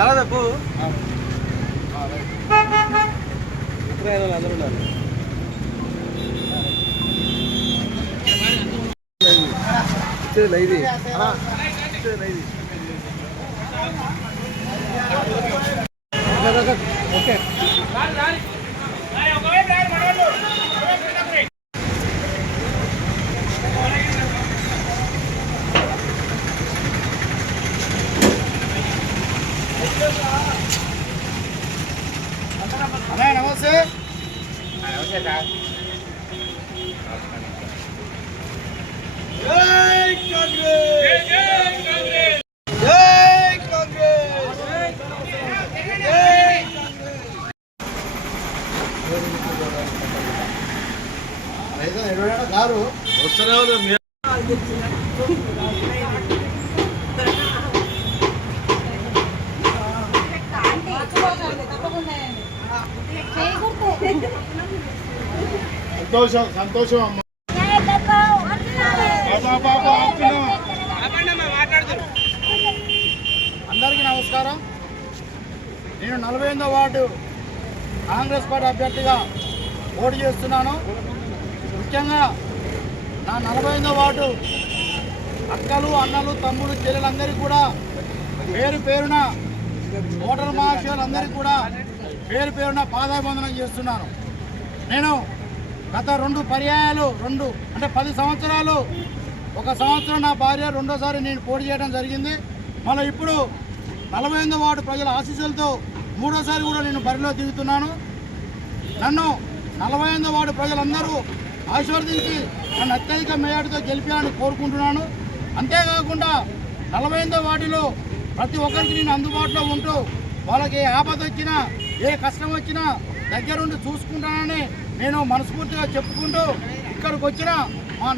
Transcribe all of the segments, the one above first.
ఎలా తప్పు అందరూ ఉన్నారు. ఇది ఓకే నమస్తే నమస్తే సార్. జై కాంగ్రెస్ జై కాంగ్రెస్ జై కాంగ్రెస్ గారు వస్తూనే ఉంది. సంతోషం సంతోషం అమ్మ. అందరికీ నమస్కారం. నేను 48వ వార్డు కాంగ్రెస్ పార్టీ అభ్యర్థిగా పోటీ చేస్తున్నాను. ముఖ్యంగా నా 48వ వార్డు అక్కలు అన్నలు తమ్ముడు చెల్లెలందరికీ కూడా పేరు పేరున ఓటర్ మహాశయులందరికీ కూడా పేరు పేరున పాదాభివందనం చేస్తున్నాను. నేను గత 2 పర్యాయాలు అంటే 10 సంవత్సరాలు, 1 సంవత్సరం నా భార్య, రెండోసారి నేను పోటీ చేయడం జరిగింది. మళ్ళీ ఇప్పుడు 48వ వార్డు ప్రజల ఆశీస్సులతో 3వసారి కూడా నేను బరిలో దిగుతున్నాను. నన్ను 48వ వార్డు ప్రజలందరూ ఆశీర్వదించి నన్ను అత్యధిక మెజార్టీతో గెలిపాలని కోరుకుంటున్నాను. అంతేకాకుండా 48వ వార్డులో ప్రతి ఒక్కరికి నేను అందుబాటులో ఉంటూ వాళ్ళకి ఏ ఆపద వచ్చినా ఏ కష్టం వచ్చినా దగ్గరుండి చూసుకుంటానని నేను మనస్ఫూర్తిగా చెప్పుకుంటూ ఇక్కడికి వచ్చిన మా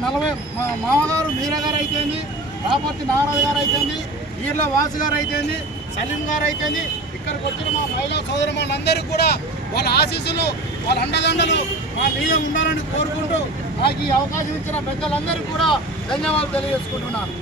మామగారు మీరా గారు అయితేంది, రాపర్తి నాగరాజు గారు అయితేంది, ఈర్ల వాసు గారు అయితేంది, సలీం గారు అయితేంది, ఇక్కడికి వచ్చిన మా మహిళా సోదరులందరికీ కూడా వాళ్ళ ఆశీస్సులు, వాళ్ళ అండదండలు మా మీద ఉండాలని కోరుకుంటూ నాకు ఈ అవకాశం ఇచ్చిన పెద్దలందరికీ కూడా ధన్యవాదాలు తెలియజేసుకుంటున్నాను.